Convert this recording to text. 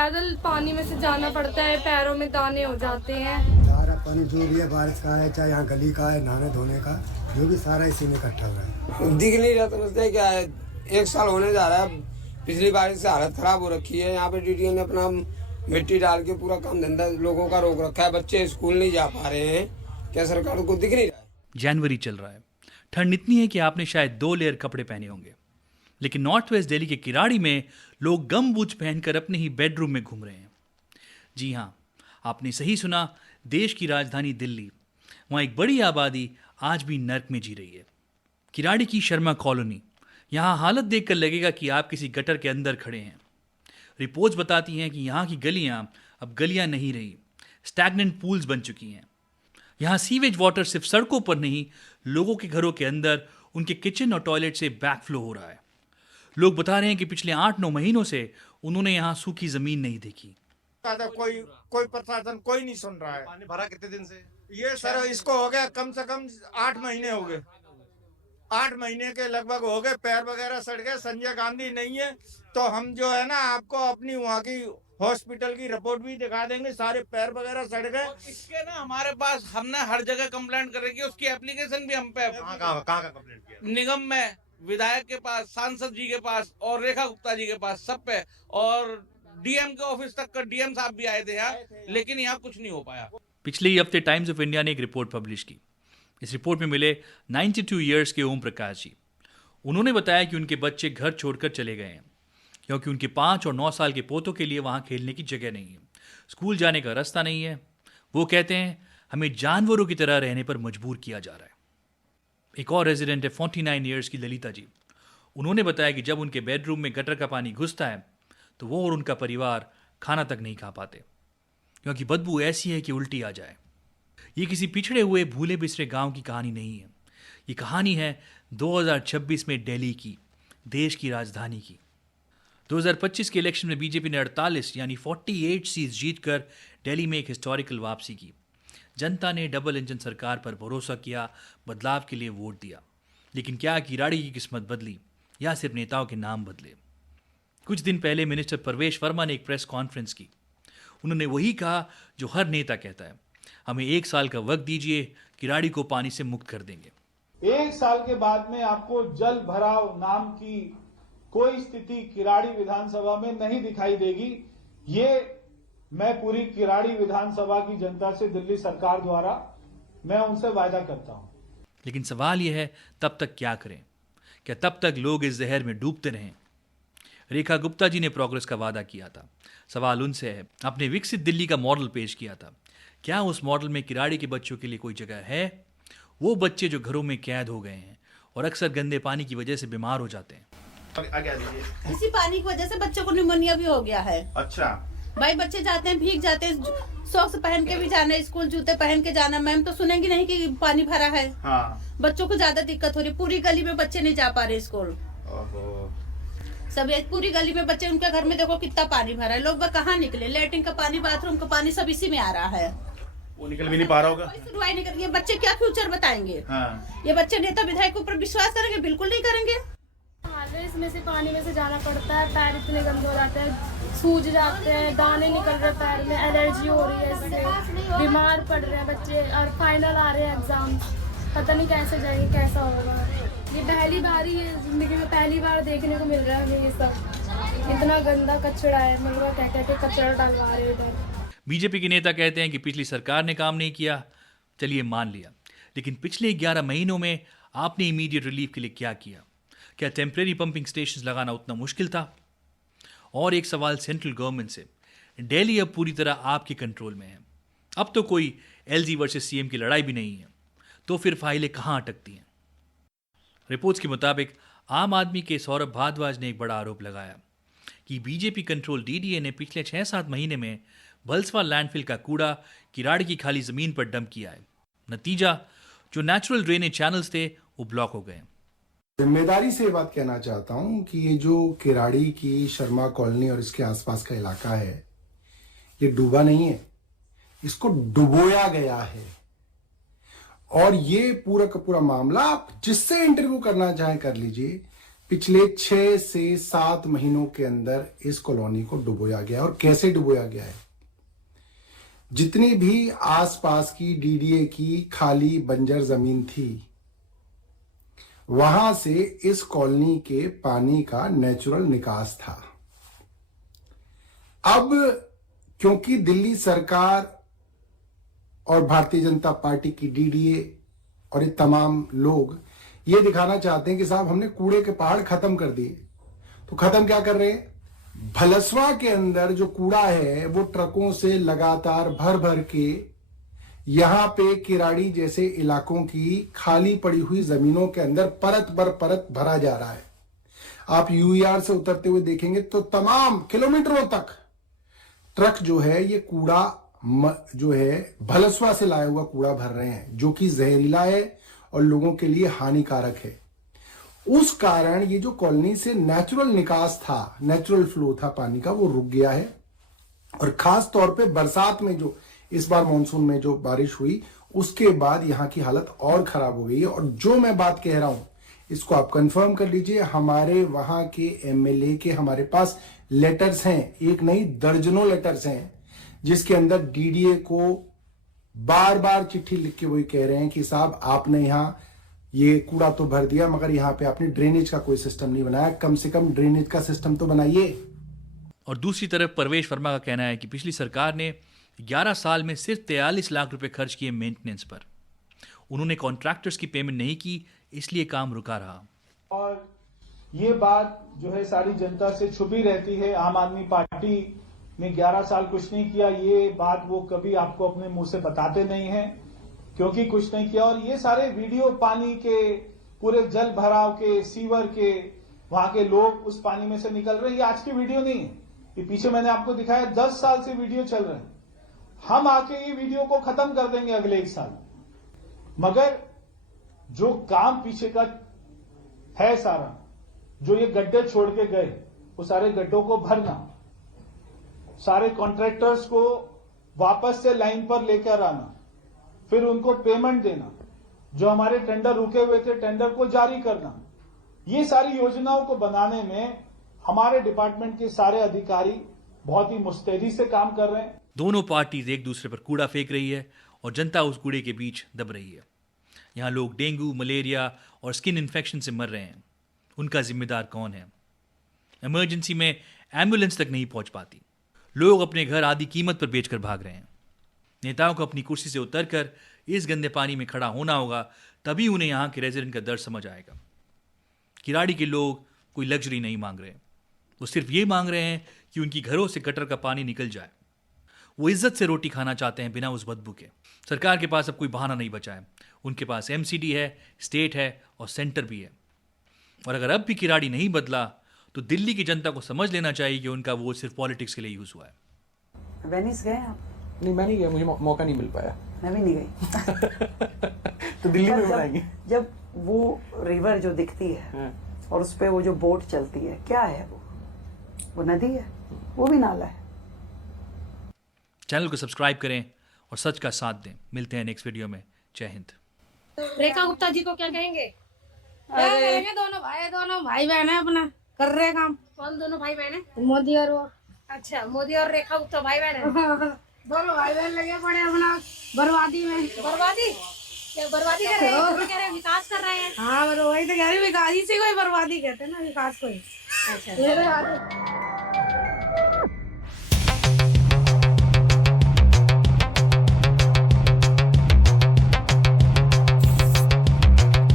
पैदल पानी में से जाना पड़ता है, पैरों में दाने हो जाते हैं। सारा पानी जो भी है बारिश का है, चाहे यहाँ गली का है, नहाने धोने का, जो भी सारा इसी में इकट्ठा हो रहा है। दिख नहीं रहा, समझते क्या है, 1 साल होने जा रहा है, पिछली बारिश से हालत खराब हो रखी है। यहाँ पे डीडीओ ने अपना मिट्टी डाल के पूरा काम धंधा लोगों का रोक रखा है, बच्चे स्कूल नहीं जा पा रहे हैं। क्या सरकार को दिख नहीं रहा है? जनवरी चल रहा है, ठंड इतनी है कि आपने शायद 2 लेयर कपड़े पहने होंगे, लेकिन नॉर्थ वेस्ट दिल्ली के किराड़ी में लोग गम बूझ पहनकर अपने ही बेडरूम में घूम रहे हैं। जी हाँ, आपने सही सुना, देश की राजधानी दिल्ली, वहाँ एक बड़ी आबादी आज भी नर्क में जी रही है। किराड़ी की शर्मा कॉलोनी, यहाँ हालत देखकर लगेगा कि आप किसी गटर के अंदर खड़े हैं। रिपोर्ट्स बताती हैं कि यहाँ की गलियाँ अब गलियाँ नहीं रही, स्टैग्नेंट पूल्स बन चुकी हैं। यहाँ सीवेज वाटर सिर्फ सड़कों पर नहीं, लोगों के घरों के अंदर, उनके किचन और टॉयलेट से बैकफ्लो हो रहा है। लोग बता रहे हैं कि पिछले 8-9 महीनों से उन्होंने यहाँ सूखी जमीन नहीं देखी। कोई प्रशासन कोई नहीं सुन रहा है। पानी भरा कितने दिन से? ये सर इसको हो गया कम से कम 8 महीने हो गए, 8 महीने के लगभग हो गए। पैर वगैरह सड़ गए। संजय गांधी नहीं है तो हम जो है ना आपको अपनी वहाँ की हॉस्पिटल की रिपोर्ट भी दिखा देंगे, सारे पैर वगैरह सड़ गए। इसके ना हमारे पास, हमने हर जगह कंप्लेंट करेगी, उसकी एप्लीकेशन भी हम पे, कहाँ का कंप्लेंट किया? निगम में, विधायक के पास, सांसद जी के पास और रेखा गुप्ता जी के पास, सब पे, और डीएम के ऑफिस तक का डीएम साहब भी आए थे यहाँ, लेकिन यहाँ कुछ नहीं हो पाया। पिछले ही हफ्ते टाइम्स ऑफ इंडिया ने एक रिपोर्ट पब्लिश की। इस रिपोर्ट में मिले 92 ईयर्स के ओम प्रकाश जी। उन्होंने बताया कि उनके बच्चे घर छोड़कर चले गए हैं क्योंकि उनके 5 और 9 साल के पोतों के लिए वहाँ खेलने की जगह नहीं है, स्कूल जाने का रास्ता नहीं है। वो कहते हैं, हमें जानवरों की तरह रहने पर मजबूर किया जा रहा है। एक और रेजिडेंट है 49 ईयर्स की ललिता जी। उन्होंने बताया कि जब उनके बेडरूम में गटर का पानी घुसता है तो वो और उनका परिवार खाना तक नहीं खा पाते क्योंकि बदबू ऐसी है कि उल्टी आ जाए। ये किसी पिछड़े हुए भूले बिसरे गांव की कहानी नहीं है, ये कहानी है 2026 में दिल्ली की, देश की राजधानी की। 2025 के इलेक्शन में बीजेपी ने 48 यानी 48 सीट जीतकर दिल्ली में एक हिस्टोरिकल वापसी की। जनता ने डबल इंजन सरकार पर भरोसा किया, बदलाव के लिए वोट दिया। लेकिन क्या किराड़ी की किस्मत बदली या सिर्फ नेताओं के नाम बदले? कुछ दिन पहले मिनिस्टर परवेश वर्मा ने एक प्रेस कॉन्फ्रेंस की। उन्होंने वही कहा जो हर नेता कहता है, हमें 1 साल का वक्त दीजिए, किराड़ी को पानी से मुक्त कर देंगे। 1 साल के बाद में आपको जल भराव नाम की कोई स्थिति किराड़ी विधानसभा में नहीं दिखाई देगी। ये मैं पूरी किराड़ी विधानसभा की जनता से, दिल्ली सरकार द्वारा मैं उनसे वायदा करता हूं। लेकिन सवाल यह है, तब तक क्या करें? क्या तब तक लोग इस जहर में डूबते रहें? रेखा गुप्ता जी ने प्रोग्रेस का वादा किया था। सवाल उनसे है, आपने विकसित दिल्ली का मॉडल पेश किया था, क्या उस मॉडल में किराड़ी के बच्चों के लिए कोई जगह है? वो बच्चे जो घरों में कैद हो गए हैं और अक्सर गंदे पानी की वजह से बीमार हो जाते हैं। आगे आ जाइए। इसी पानी की वजह से बच्चों को निमोनिया भी हो गया है। अच्छा भाई, बच्चे जाते हैं, भीग जाते हैं, सॉक्स पहन के भी जाना है स्कूल, जूते पहन के जाना, मैम तो सुनेंगी नहीं कि पानी भरा है। हाँ। बच्चों को ज्यादा दिक्कत हो रही है, पूरी गली में बच्चे नहीं जा पा रहे स्कूल। ओहो। सब पूरी गली में बच्चे, उनके घर में देखो कितना पानी भरा है, लोग कहाँ निकले? लेटरिन का पानी, बाथरूम का पानी सब इसी में आ रहा है। वो निकल भी नहीं पा रहा होगा। कोई सुनवाई नहीं करेंगे, बच्चे क्या फ्यूचर बताएंगे? हाँ। ये बच्चे नेता विधायक के ऊपर विश्वास करेंगे? बिल्कुल नहीं करेंगे। इसमें से पानी में से जाना पड़ता है, पैर इतने गंदे हो जाते हैं, सूज जाते हैं, दाने निकल रहे पैर में, एलर्जी हो रही है, इससे बीमार पड़ रहे हैं बच्चे। और फाइनल आ रहे हैं एग्जाम, पता नहीं कैसे जाएंगे, कैसा होगा। ये पहली बार ही है जिंदगी में, पहली बार देखने को मिल रहा है हमें ये सब। इतना गंदा कचरा है, मतलब क्या कहते हैं, कचरा डलवा रहे हैं इधर। बीजेपी के नेता कहते हैं कि पिछली सरकार ने काम नहीं किया। चलिए मान लिया, लेकिन पिछले 11 महीनों में आपने इमीडिएट रिलीफ के लिए क्या किया? क्या टेम्परेरी पंपिंग स्टेशंस लगाना उतना मुश्किल था? और एक सवाल सेंट्रल गवर्नमेंट से, दिल्ली अब पूरी तरह आपके कंट्रोल में है, अब तो कोई एलजी वर्सेस सीएम की लड़ाई भी नहीं है, तो फिर फाइलें कहाँ अटकती हैं? रिपोर्ट्स के मुताबिक आम आदमी के सौरभ भारद्वाज ने एक बड़ा आरोप लगाया कि बीजेपी कंट्रोल डीडीए ने पिछले 6-7 महीने में बलसवा लैंडफिल का कूड़ा किराड़ी की खाली जमीन पर डंप किया है। नतीजा, जो नेचुरल ड्रेनेज चैनल्स थे वो ब्लॉक हो गए। जिम्मेदारी से ये बात कहना चाहता हूं कि ये जो किराड़ी की शर्मा कॉलोनी और इसके आसपास का इलाका है, ये डूबा नहीं है, इसको डुबोया गया है। और ये पूरा का पूरा मामला आप जिससे इंटरव्यू करना चाहें कर लीजिए, पिछले 6 से 7 महीनों के अंदर इस कॉलोनी को डुबोया गया। और कैसे डुबोया गया है? जितनी भी आसपास की डीडीए की खाली बंजर जमीन थी, वहां से इस कॉलोनी के पानी का नेचुरल निकास था। अब क्योंकि दिल्ली सरकार और भारतीय जनता पार्टी की डीडीए और ये तमाम लोग ये दिखाना चाहते हैं कि साहब हमने कूड़े के पहाड़ खत्म कर दिए, तो खत्म क्या कर रहे हैं? भलसवा के अंदर जो कूड़ा है वो ट्रकों से लगातार भर भर के यहां पे किराड़ी जैसे इलाकों की खाली पड़ी हुई जमीनों के अंदर परत बर परत भरा जा रहा है। आप यूईआर से उतरते हुए देखेंगे तो तमाम किलोमीटरों तक ट्रक जो है ये कूड़ा जो है भलसवा से लाया हुआ कूड़ा भर रहे हैं, जो कि जहरीला है और लोगों के लिए हानिकारक है। उस कारण ये जो कॉलोनी से नेचुरल निकास था, नेचुरल फ्लो था पानी का, वो रुक गया है। और खास तौर पे बरसात में जो इस बार मानसून में जो बारिश हुई उसके बाद यहाँ की हालत और खराब हो गई है। और जो मैं बात कह रहा हूं इसको आप कंफर्म कर लीजिए, हमारे वहां के एमएलए के हमारे पास लेटर्स हैं, एक नहीं दर्जनों लेटर्स हैं, जिसके अंदर डीडीए को बार बार चिट्ठी लिख के वही कह रहे हैं कि साहब आपने यहाँ ये कूड़ा तो भर दिया मगर यहाँ पे आपने ड्रेनेज का कोई सिस्टम नहीं बनाया, कम से कम ड्रेनेज का सिस्टम तो बनाइए। और दूसरी तरफ परवेश वर्मा का कहना है कि पिछली सरकार ने 11 साल में सिर्फ 43 लाख रुपए खर्च किए मेंटेनेंस पर। उन्होंने कॉन्ट्रैक्टर्स की पेमेंट नहीं की, इसलिए काम रुका रहा। और ये बात जो है सारी जनता से छुपी रहती है। आम आदमी पार्टी ने 11 साल कुछ नहीं किया, ये बात वो कभी आपको अपने मुंह से बताते नहीं है, क्योंकि कुछ नहीं किया। और ये सारे वीडियो पानी के, पूरे जल भराव के, सीवर के, वहां के लोग उस पानी में से निकल रहे हैं, ये आज की वीडियो नहीं है। ये पीछे मैंने आपको दिखाया 10 साल से वीडियो चल रहे हैं। हम आके ये वीडियो को खत्म कर देंगे अगले 1 साल, मगर जो काम पीछे का है सारा, जो ये गड्ढे छोड़ के गए, वो सारे गड्ढों को भरना, सारे कॉन्ट्रैक्टर्स को वापस से लाइन पर लेकर आना, फिर उनको पेमेंट देना, जो हमारे टेंडर रुके हुए थे टेंडर को जारी करना, ये सारी योजनाओं को बनाने में हमारे डिपार्टमेंट के सारे अधिकारी बहुत ही मुस्तैदी से काम कर रहे हैं। दोनों पार्टीज एक दूसरे पर कूड़ा फेंक रही है और जनता उस कूड़े के बीच दब रही है। यहाँ लोग डेंगू, मलेरिया और स्किन इन्फेक्शन से मर रहे हैं। उनका जिम्मेदार कौन है? इमरजेंसी में एम्बुलेंस तक नहीं पहुंच पाती। लोग अपने घर आधी कीमत पर बेचकर भाग रहे हैं। नेताओं को अपनी कुर्सी से उतरकर इस गंदे पानी में खड़ा होना होगा, तभी उन्हें यहाँ के रेजिडेंट का दर्द समझ आएगा। किराड़ी के लोग कोई लग्जरी नहीं मांग रहे, वो सिर्फ ये मांग रहे हैं कि उनकी घरों से गटर का पानी निकल जाए। वो इज्जत से रोटी खाना चाहते हैं बिना उस बदबू के। सरकार के पास अब कोई बहाना नहीं बचा है। उनके पास एमसीडी है, स्टेट है और सेंटर भी है। और अगर अब भी किराड़ी नहीं बदला तो दिल्ली की जनता को समझ लेना चाहिए कि उनका वोट सिर्फ पॉलिटिक्स के लिए यूज हुआ है। वेनिस गए आप? नहीं, मैं नहीं गया, मुझे मौका नहीं मिल पाया। मैं भी नहीं गई। तो दिल्ली में बनाएंगे। जब वो रिवर जो दिखती है और उस पे वो जो बोट चलती है, क्या है वो नदी है, वो भी नाला है। चैनल को सब्सक्राइब करें और सच का साथ दें। मिलते हैं नेक्स्ट वीडियो में। जय हिंद। रेखा गुप्ता जी को क्या कहेंगे? क्या करेंगे? दोनों भाई बहन है, अपना कर रहे काम। कौन दोनों भाई बहन है? मोदी और वो। अच्छा, मोदी और रेखा गुप्ता भाई बहन है। दोनों भाई बहन लगे पड़े अपना बर्बादी में। बर्बादी? क्या बर्बादी कर रहे हैं? कह रहे विकास कर रहे हैं। हाँ, वही तो कह रही, विकास ही से कोई बर्बादी कहते हैं ना, विकास को ही। अच्छा।